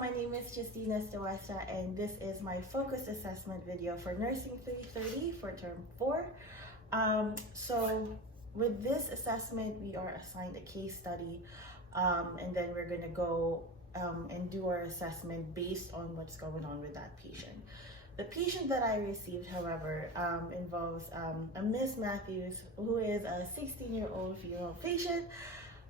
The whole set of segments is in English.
my name is Justina Stoesa, and this is my focus assessment video for Nursing 330 for Term 4. So with this assessment, we are assigned a case study, and then we're going to go and do our assessment based on what's going on with that patient. The patient that I received, however, involves a Miss Matthews, who is a 16-year-old female patient.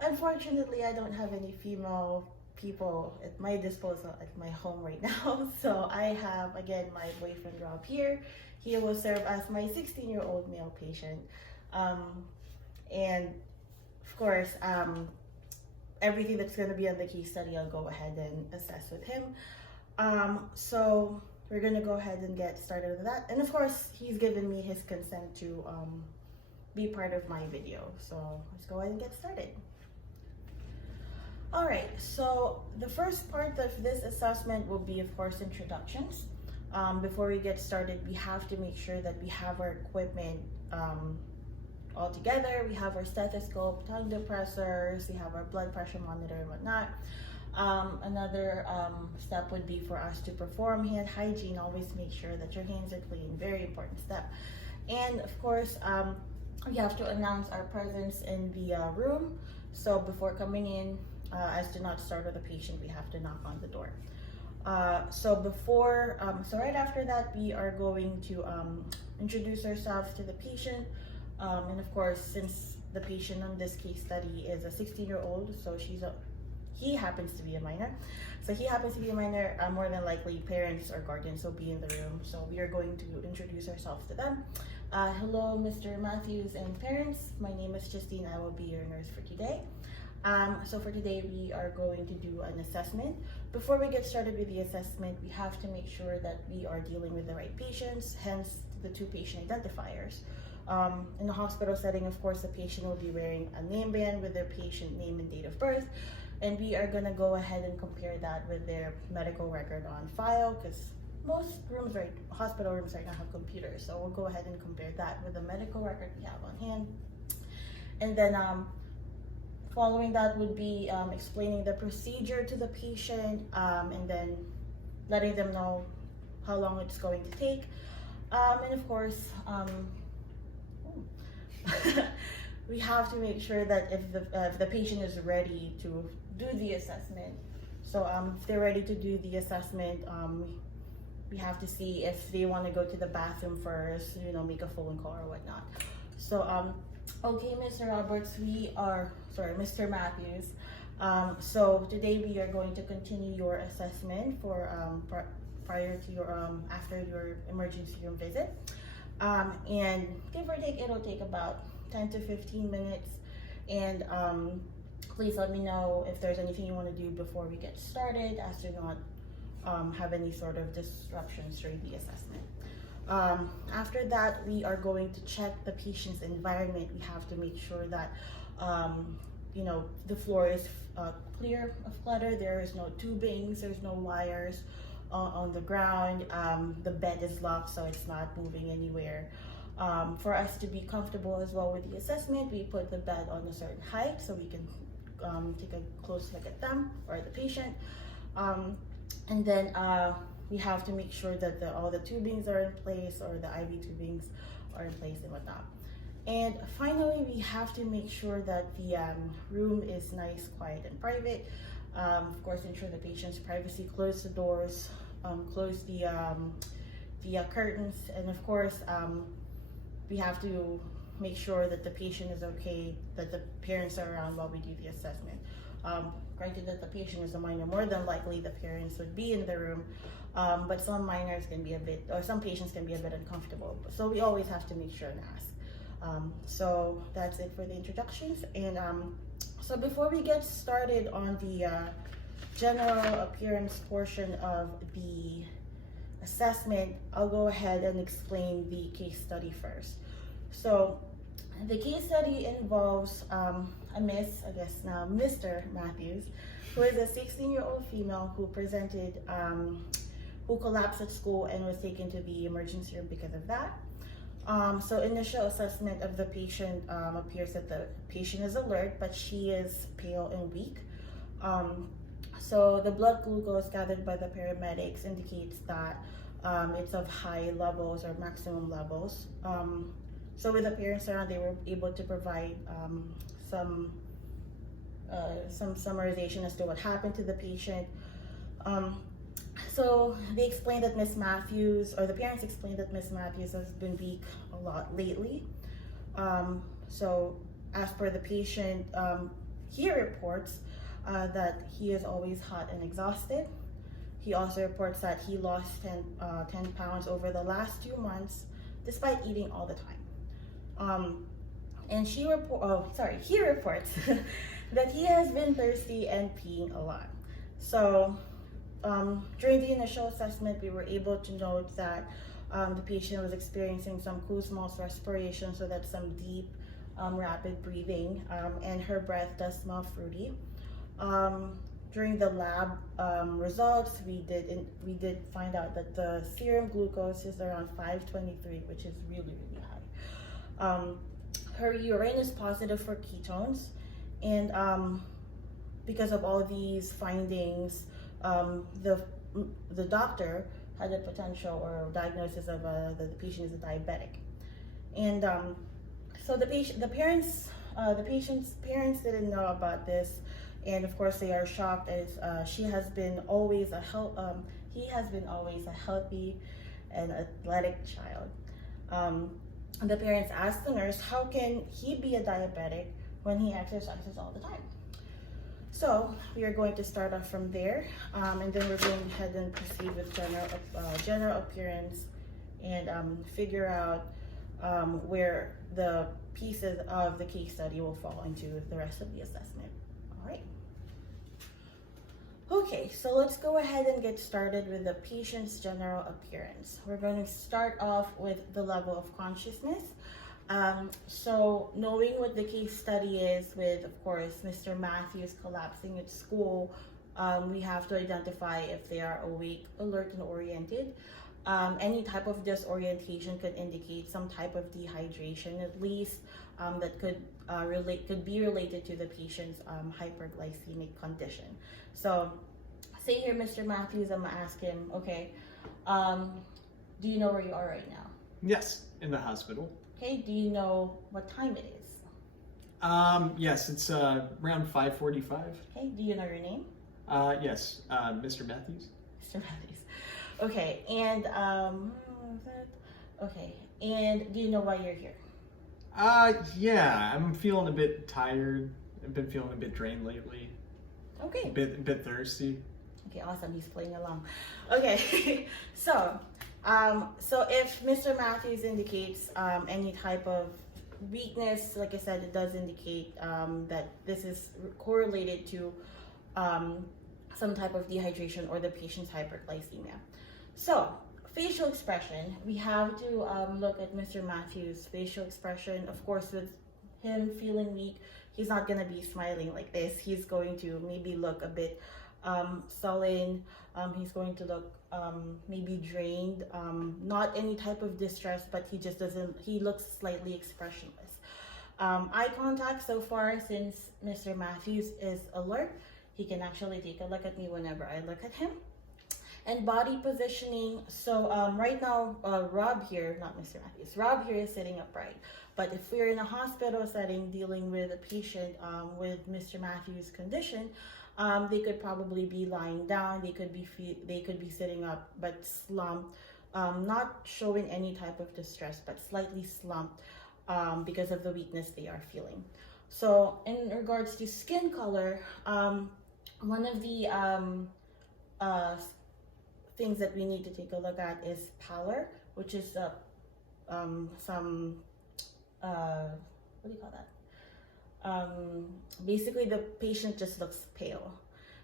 Unfortunately, I don't have any female people at my disposal at my home right now. So I have, again, my boyfriend Rob here. He will serve as my 16-year-old male patient. And of course, everything that's going to be on the case study, I'll go ahead and assess with him. So we're going to go ahead and get started with that. And of course, he's given me his consent to be part of my video. So let's go ahead and get started. All right, so the first part of this assessment will be, of course, introductions. Before we get started, we have to make sure that we have our equipment all together. We have our stethoscope, tongue depressors, we have our blood pressure monitor and whatnot. Another step would be for us to perform hand hygiene. Always make sure that your hands are clean, very important step. And of course, we have to announce our presence in the room. So before coming in, as to not startle the patient, we have to knock on the door. So right after that, we are going to introduce ourselves to the patient. And of course, since the patient on this case study is a 16-year-old, so he happens to be a minor. So he happens to be a minor, more than likely parents or guardians will be in the room. So we are going to introduce ourselves to them. Hello, Mr. Matthews and parents. My name is Justine. I will be your nurse for today. So for today, we are going to do an assessment. Before we get started with the assessment, we have to make sure that we are dealing with the right patients, hence the 2 patient identifiers. In the hospital setting, of course, the patient will be wearing a name band with their patient name and date of birth. And we are gonna go ahead and compare that with their medical record on file, because most rooms, hospital rooms right now have computers. So we'll go ahead and compare that with the medical record we have on hand. And then following that would be explaining the procedure to the patient, and then letting them know how long it's going to take. And of course, we have to make sure that if the patient is ready to do the assessment. So if they're ready to do the assessment, we have to see if they want to go to the bathroom first, make a phone call or whatnot. So okay, Mr. Mr. Matthews. So today we are going to continue your assessment for prior to your after your emergency room visit. And give or take, it'll take about 10 to 15 minutes. And please let me know if there's anything you want to do before we get started, as to not have any sort of disruptions during the assessment. After that, we are going to check the patient's environment. We have to make sure that the floor is clear of clutter. There is no tubings, there's no wires on the ground. The bed is locked, so it's not moving anywhere. For us to be comfortable as well with the assessment, we put the bed on a certain height so we can take a close look at them or the patient. And then we have to make sure that all the tubings are in place, or the IV tubings are in place and whatnot. And finally, we have to make sure that the room is nice, quiet, and private. Of course, ensure the patient's privacy, close the doors, close the curtains, and of course, we have to make sure that the patient is okay, that the parents are around while we do the assessment. Granted that the patient is a minor, more than likely the parents would be in the room, but some minors can be some patients can be a bit uncomfortable. So we always have to make sure and ask. So that's it for the introductions. And so before we get started on the general appearance portion of the assessment, I'll go ahead and explain the case study first. So the case study involves Mr. Matthews, who is a 16-year-old female who presented, who collapsed at school and was taken to the emergency room because of that. So initial assessment of the patient appears that the patient is alert, but she is pale and weak. So the blood glucose gathered by the paramedics indicates that it's of high levels or maximum levels. So with the parents around, they were able to provide some summarization as to what happened to the patient. So they explained that Miss Matthews, or the parents explained that Miss Matthews has been weak a lot lately. So as per the patient, he reports that he is always hot and exhausted. He also reports that he lost 10 pounds over the last 2 months, despite eating all the time. And he reports that he has been thirsty and peeing a lot. So during the initial assessment, we were able to note that the patient was experiencing some Kussmaul's respiration, so that's some deep, rapid breathing, and her breath does smell fruity. During the lab results, we did find out that the serum glucose is around 523, which is really, really high. Her urine is positive for ketones, and because of all these findings, the doctor had a potential or diagnosis of the patient is a diabetic. And so the patient's parents didn't know about this, and of course they are shocked, as he has been always a healthy and athletic child. The parents asked the nurse, how can he be a diabetic when he exercises all the time? So we are going to start off from there, and then we're going ahead and proceed with general appearance and figure out where the pieces of the case study will fall into the rest of the assessment. All right. Okay, so let's go ahead and get started with the patient's general appearance. We're going to start off with the level of consciousness. So knowing what the case study is with, of course, Mr. Matthews collapsing at school, we have to identify if they are awake, alert, and oriented. Any type of disorientation could indicate some type of dehydration, at least, that could be related to the patient's hyperglycemic condition. So say here, Mr. Matthews, I'm gonna ask him, okay, do you know where you are right now? Yes, in the hospital. Okay, do you know what time it is? Yes, it's around 5:45. Okay, do you know your name? Yes, Mr. Matthews. Mr. Matthews. Okay, and okay, and do you know why you're here? Yeah, I'm feeling a bit tired. I've been feeling a bit drained lately. Okay. A bit thirsty. Okay, awesome. He's playing along. Okay, so if Mr. Matthews indicates any type of weakness, like I said, it does indicate that this is correlated to some type of dehydration or the patient's hyperglycemia. So, facial expression, we have to look at Mr. Matthews' facial expression. Of course, with him feeling weak, he's not going to be smiling like this. He's going to maybe look a bit sullen. He's going to look maybe drained. Not any type of distress, but he looks slightly expressionless. Eye contact so far, since Mr. Matthews is alert, he can actually take a look at me whenever I look at him. And body positioning, so right now, Rob here, not Mr. Matthews, Rob here is sitting upright. But if we're in a hospital setting dealing with a patient with Mr. Matthews' condition, they could probably be lying down, they could be sitting up, but slumped, not showing any type of distress, but slightly slumped because of the weakness they are feeling. So in regards to skin color, one of the things that we need to take a look at is pallor, which is what do you call that? Basically the patient just looks pale.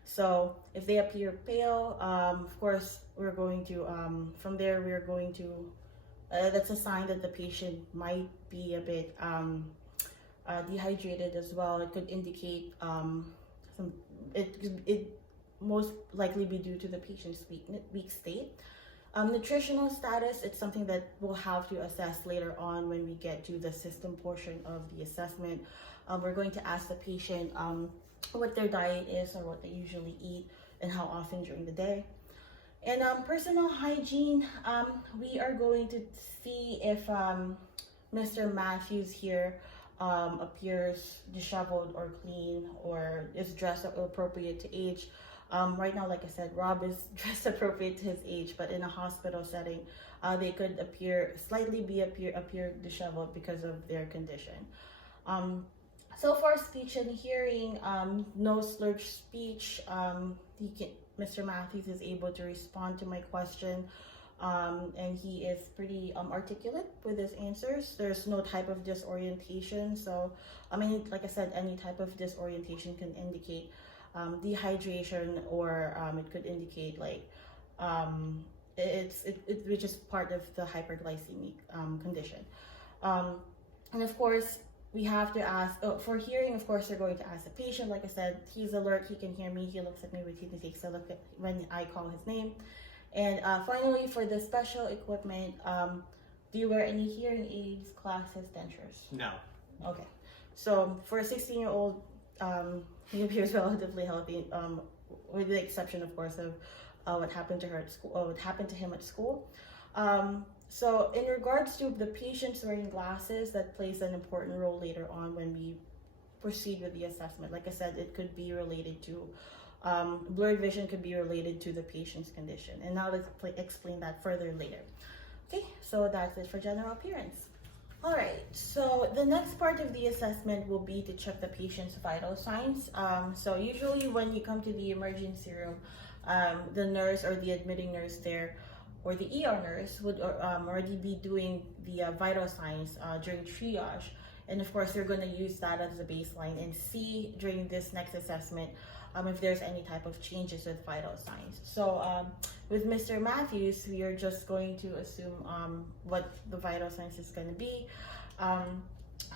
So if they appear pale, of course we're going to from there we're going to that's a sign that the patient might be a bit dehydrated as well. It could indicate it most likely be due to the patient's weak state. Nutritional status, it's something that we'll have to assess later on when we get to the system portion of the assessment. We're going to ask the patient what their diet is or what they usually eat. and how often during the day. And personal hygiene, we are going to see if Mr. Matthews here appears disheveled or clean or is dressed appropriate to age. Right now, like I said, Rob is dressed appropriate to his age, but in a hospital setting, they could appear disheveled because of their condition. So for speech and hearing, no slurred speech. Mr. Matthews is able to respond to my question, and he is pretty articulate with his answers. There's no type of disorientation. So, I mean, like I said, any type of disorientation can indicate dehydration, or it could indicate like which is part of the hyperglycemic condition. And of course, we have to ask, for hearing, of course, they're going to ask the patient. Like I said, he's alert, he can hear me, he looks at me when he takes a look at when I call his name. And finally, for the special equipment, do you wear any hearing aids, glasses, dentures? No. Okay. So for a 16-year-old, he appears relatively healthy, with the exception, of course, of what happened to her at school, what happened to him at school. So in regards to the patients wearing glasses, that plays an important role later on when we proceed with the assessment. Like I said, it could be related to, blurred vision could be related to the patient's condition. And now let's explain that further later. Okay, so that's it for general appearance. All right, so the next part of the assessment will be to check the patient's vital signs. So usually when you come to the emergency room, the nurse or the admitting nurse there, or the ER nurse would already be doing the vital signs during triage. And of course, you're going to use that as a baseline and see during this next assessment if there's any type of changes with vital signs. So with Mr. Matthews, we are just going to assume what the vital signs is going to be.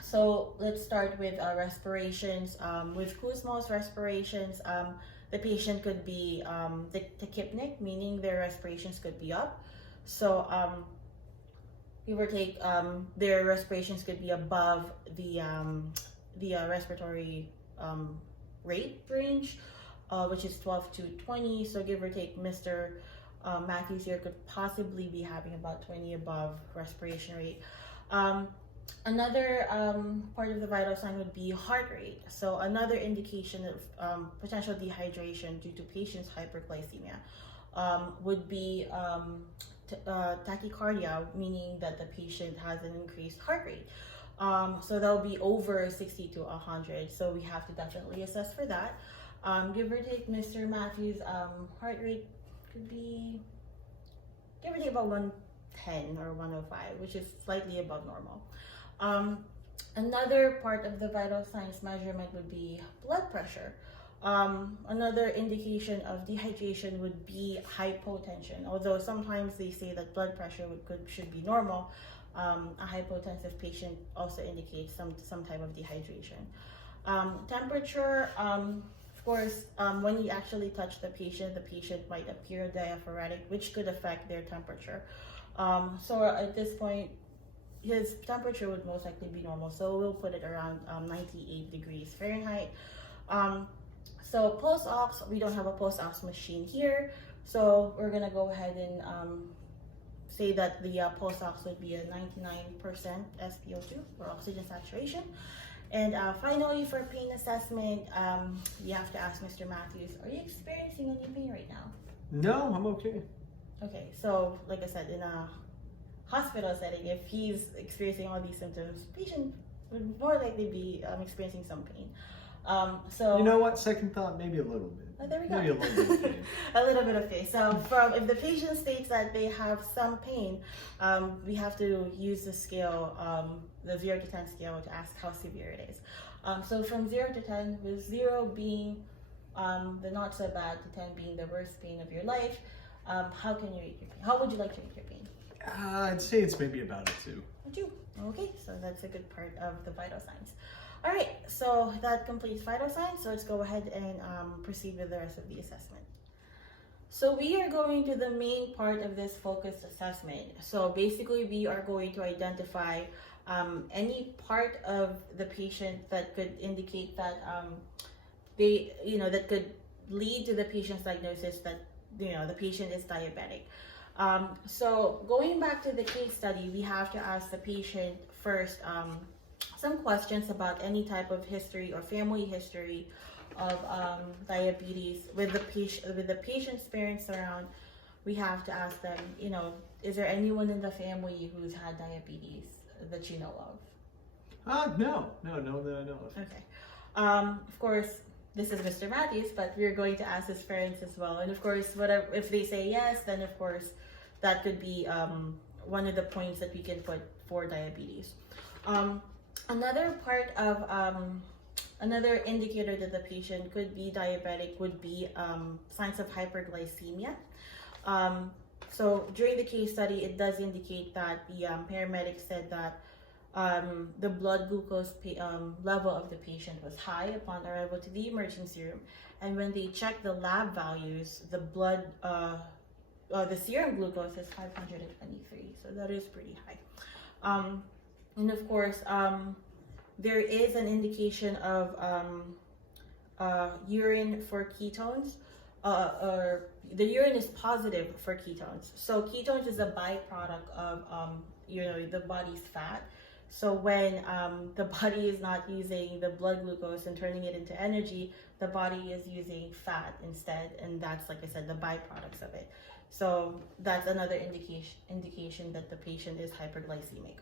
So let's start with respirations. With Kussmaul's respirations, the patient could be tachypnic, meaning their respirations could be up. So give or take, their respirations could be above the respiratory rate range, which is 12 to 20. So give or take, Mr. Matthews here could possibly be having about 20 above respiration rate. Another part of the vital sign would be heart rate. So another indication of potential dehydration due to patient's hyperglycemia would be tachycardia, meaning that the patient has an increased heart rate. So that will be over 60 to 100. So we have to definitely assess for that. Give or take, Mr. Matthews' heart rate could be, give or take, about 110 or 105, which is slightly above normal. Another part of the vital signs measurement would be blood pressure. Another indication of dehydration would be hypotension. Although sometimes they say that blood pressure should be normal, a hypotensive patient also indicates some type of dehydration. Temperature, of course, when you actually touch the patient might appear diaphoretic, which could affect their temperature. So at this point, his temperature would most likely be normal, so we'll put it around 98 degrees Fahrenheit. So pulse ox, we don't have a pulse ox machine here, so we're gonna go ahead and say that the pulse ox would be a 99% SpO2 or oxygen saturation. And finally, for pain assessment, you have to ask Mr. Matthews, are you experiencing any pain right now? No, I'm okay. Okay, so like I said, in a hospital setting, if he's experiencing all these symptoms, patient would more likely be experiencing some pain. So you know what? Second thought, maybe a little bit. Oh, there we go. Maybe a little bit of pain. A little bit of pain. So if the patient states that they have some pain, we have to use the scale, the 0 to 10 scale, to ask how severe it is. So from 0 to 10, with 0 being the not so bad to 10 being the worst pain of your life, how can you rate your pain? How would you like to rate your pain? I'd say it's maybe about a 2. A 2. Okay, so that's a good part of the vital signs. All right, so that completes vital signs. So let's go ahead and proceed with the rest of the assessment. So we are going to the main part of this focused assessment. So basically, we are going to identify any part of the patient that could indicate that that could lead to the patient's diagnosis that the patient is diabetic. So going back to the case study, we have to ask the patient first some questions about any type of history or family history of diabetes with the patient's parents around. We have to ask them, is there anyone in the family who's had diabetes that you know of? No that I know of. Okay. Of course, this is Mr. Matthews, but we're going to ask his parents as well. And of course, whatever, if they say yes, then of course, that could be one of the points that we can put for diabetes. Another part of another indicator that the patient could be diabetic would be signs of hyperglycemia. So during the case study, it does indicate that the paramedic said that the blood glucose level of the patient was high upon arrival to the emergency room, and when they checked the lab values, the serum glucose is 523, so that is pretty high. And of course, there is an indication of urine for ketones, or the urine is positive for ketones. So ketones is a byproduct of the body's fat. So when the body is not using the blood glucose and turning it into energy, the body is using fat instead, and that's, like I said, the byproducts of it. So that's another indication that the patient is hyperglycemic.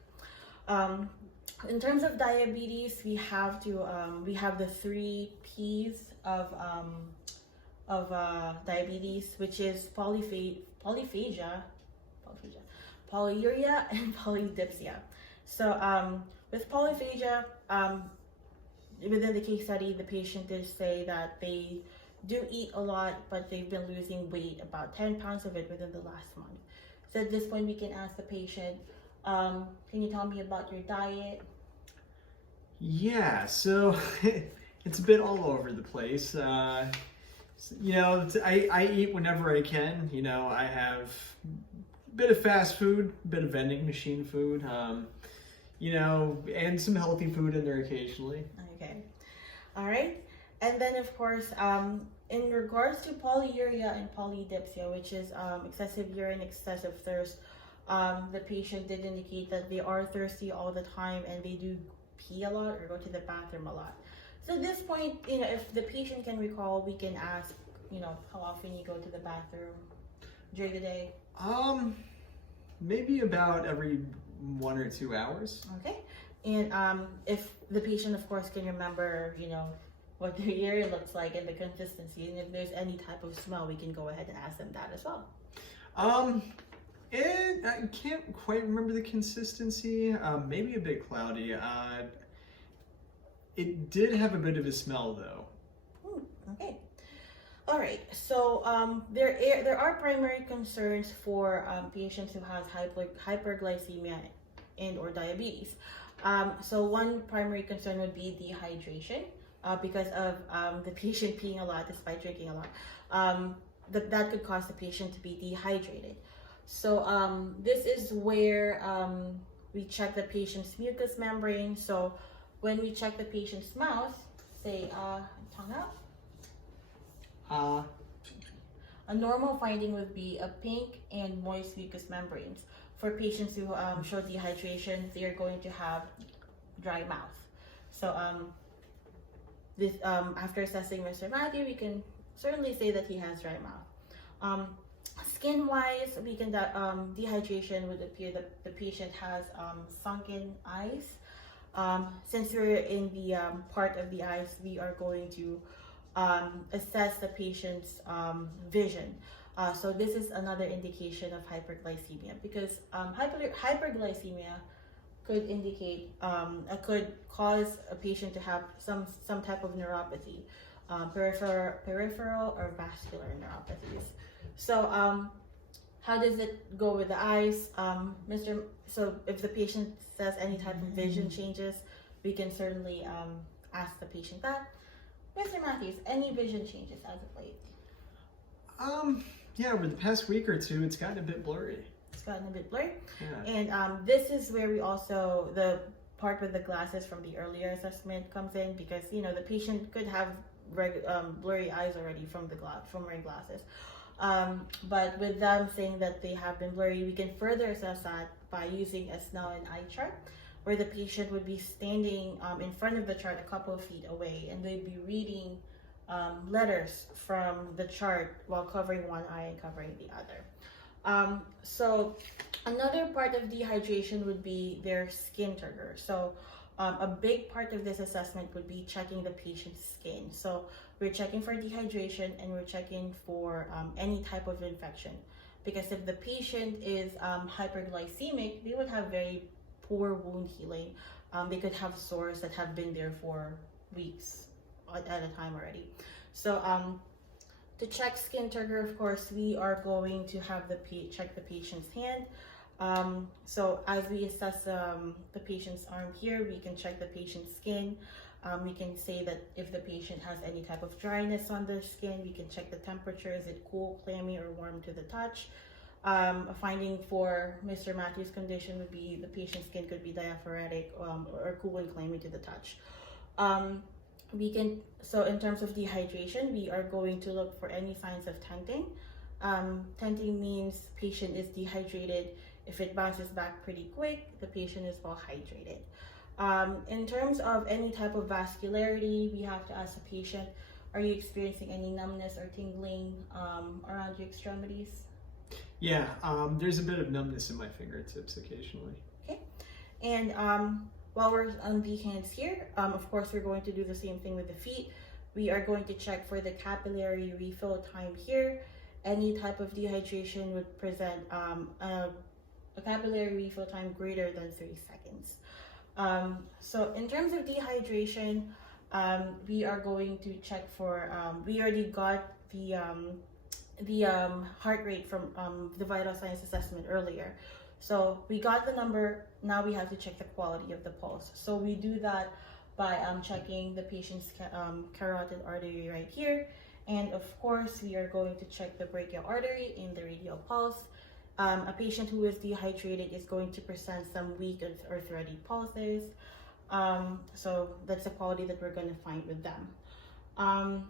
In terms of diabetes, we have the 3 P's of diabetes, which is polyphagia, polyuria, and polydipsia. So with polyphagia, within the case study, the patient did say that they do eat a lot, but they've been losing weight, about 10 pounds of it within the last month. So at this point, we can ask the patient, can you tell me about your diet? Yeah, so it's a bit all over the place. I eat whenever I can. I have a bit of fast food, a bit of vending machine food, and some healthy food in there occasionally. Okay. All right. And then, of course, in regards to polyuria and polydipsia, which is excessive urine, excessive thirst, the patient did indicate that they are thirsty all the time and they do pee a lot or go to the bathroom a lot. So at this point, if the patient can recall, we can ask, how often you go to the bathroom during the day. Maybe about every 1 or 2 hours. Okay. And if the patient, of course, can remember, what their urine looks like and the consistency, and if there's any type of smell, we can go ahead and ask them that as well. I can't quite remember the consistency. Maybe a bit cloudy. It did have a bit of a smell, though. Okay. All right. So there are primary concerns for patients who have hyperglycemia and or diabetes. So one primary concern would be dehydration, because of the patient peeing a lot despite drinking a lot. That could cause the patient to be dehydrated. So this is where we check the patient's mucous membrane. So when we check the patient's mouth, say tongue out. A normal finding would be a pink and moist mucous membranes. For patients who show dehydration, they are going to have dry mouth. So this after assessing Mr. Matthew, we can certainly say that he has dry mouth. Skin-wise, we can dehydration would appear that the patient has sunken eyes. Since we're in the part of the eyes, we are going to assess the patient's vision. So this is another indication of hyperglycemia, because hyperglycemia could indicate, could cause a patient to have some type of neuropathy, peripheral or vascular neuropathies. So how does it go with the eyes? So if the patient says any type of vision changes, we can certainly ask the patient that. Mr. Matthews, any vision changes as of late? Yeah, over the past week or two, it's gotten a bit blurry. It's gotten a bit blurry. Yeah. And this is where we also, the part with the glasses from the earlier assessment comes in, because, the patient could have blurry eyes already from from wearing glasses. But with them saying that they have been blurry, we can further assess that by using a Snellen eye chart, where the patient would be standing in front of the chart a couple of feet away, and they'd be reading letters from the chart while covering one eye and covering the other. So another part of dehydration would be their skin turgor. So a big part of this assessment would be checking the patient's skin. So we're checking for dehydration, and we're checking for any type of infection. Because if the patient is hyperglycemic, they would have very poor wound healing. They could have sores that have been there for weeks at a time already. So to check skin turgor, of course, we are going to have check the patient's hand. So as we assess the patient's arm here, we can check the patient's skin. We can say that if the patient has any type of dryness on their skin, we can check the temperature. Is it cool, clammy, or warm to the touch? A finding for Mr. Matthews' condition would be the patient's skin could be diaphoretic or cool and clammy to the touch. So in terms of dehydration, we are going to look for any signs of tenting. Tenting means patient is dehydrated. If it bounces back pretty quick, the patient is well hydrated. In terms of any type of vascularity, we have to ask the patient, are you experiencing any numbness or tingling around your extremities? Yeah, there's a bit of numbness in my fingertips occasionally. Okay, and while we're on the hands here, of course, we're going to do the same thing with the feet. We are going to check for the capillary refill time here. Any type of dehydration would present a capillary refill time greater than 3 seconds. So in terms of dehydration, we are going to check for, we already got the heart rate from the vital signs assessment earlier. So we got the number, now we have to check the quality of the pulse. So we do that by checking the patient's carotid artery right here. And of course, we are going to check the brachial artery and the radial pulse. A patient who is dehydrated is going to present some weak or thready pulses. So that's the quality that we're going to find with them.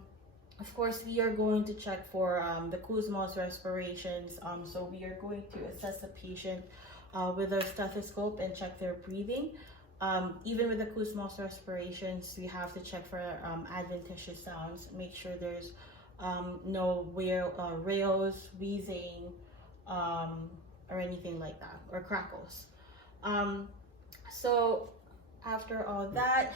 Of course, we are going to check for the Kussmaul's respirations. So we are going to assess the patient with our stethoscope and check their breathing. Even with the Kussmaul's respirations, we have to check for adventitious sounds, make sure there's no rales, wheezing, or anything like that, or crackles. So after all that,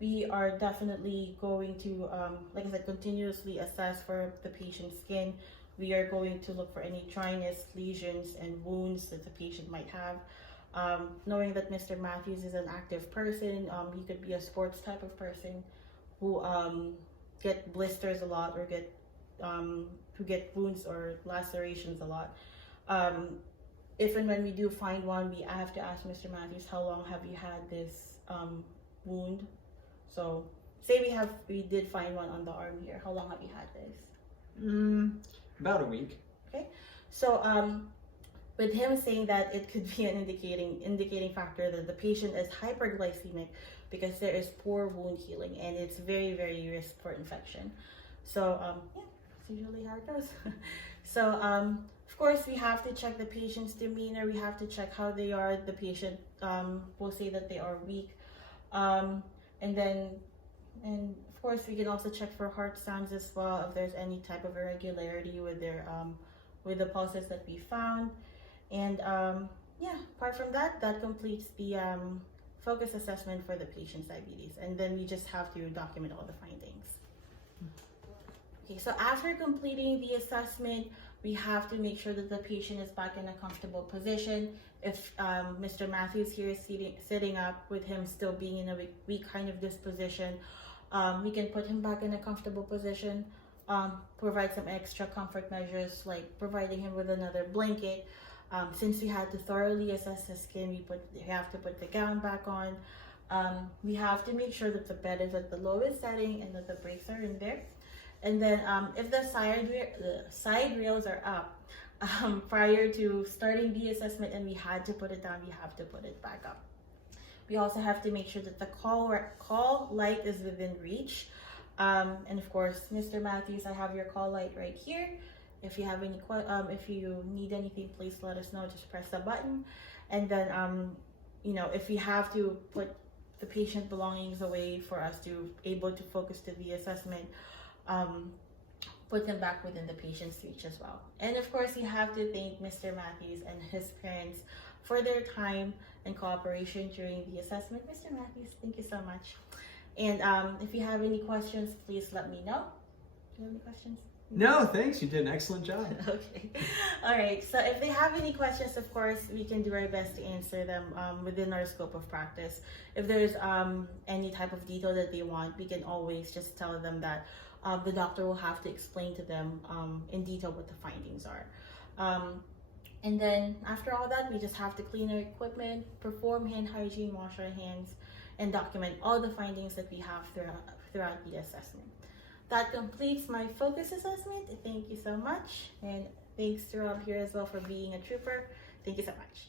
we are definitely going to, like I said, continuously assess for the patient's skin. We are going to look for any dryness, lesions, and wounds that the patient might have. Knowing that Mr. Matthews is an active person, he could be a sports type of person who get blisters a lot, or who get wounds or lacerations a lot. If and when we do find one, we have to ask Mr. Matthews, how long have you had this wound? So say we did find one on the arm here. How long have you had this? About a week. Okay. So with him saying that, it could be an indicating factor that the patient is hyperglycemic, because there is poor wound healing and it's very, very risk for infection. So yeah, that's usually how it goes. So of course, we have to check the patient's demeanor. We have to check how they are. The patient will say that they are weak. And of course, we can also check for heart sounds as well, if there's any type of irregularity with their with the pulses that we found. And yeah, apart from that, that completes the focus assessment for the patient's diabetes. And then we just have to document all the findings. Okay, so after completing the assessment, we have to make sure that the patient is back in a comfortable position. If Mr. Matthews here is sitting up, with him still being in a weak kind of disposition, we can put him back in a comfortable position, provide some extra comfort measures, like providing him with another blanket. Since we had to thoroughly assess the skin, we have to put the gown back on. We have to make sure that the bed is at the lowest setting and that the brakes are in there. And then if the side rails are up prior to starting the assessment and we had to put it down, we have to put it back up. We also have to make sure that the call light is within reach. And of course, Mr. Matthews, I have your call light right here. If you have any if you need anything, please let us know. Just press the button, and then you know, if you have to put the patient belongings away for us to able to focus to the assessment, put them back within the patient's reach as well. And of course, you have to thank Mr. Matthews and his parents for their time and cooperation during the assessment. Mr. Matthews, thank you so much. And if you have any questions, please let me know. Do you have any questions? No, thanks. You did an excellent job. Okay. All right. So if they have any questions, of course, we can do our best to answer them within our scope of practice. If there's any type of detail that they want, we can always just tell them that the doctor will have to explain to them in detail what the findings are. And then after all that, we just have to clean our equipment, perform hand hygiene, wash our hands, and document all the findings that we have throughout the assessment. That completes my focus assessment. Thank you so much. And thanks to Rob here as well for being a trooper. Thank you so much.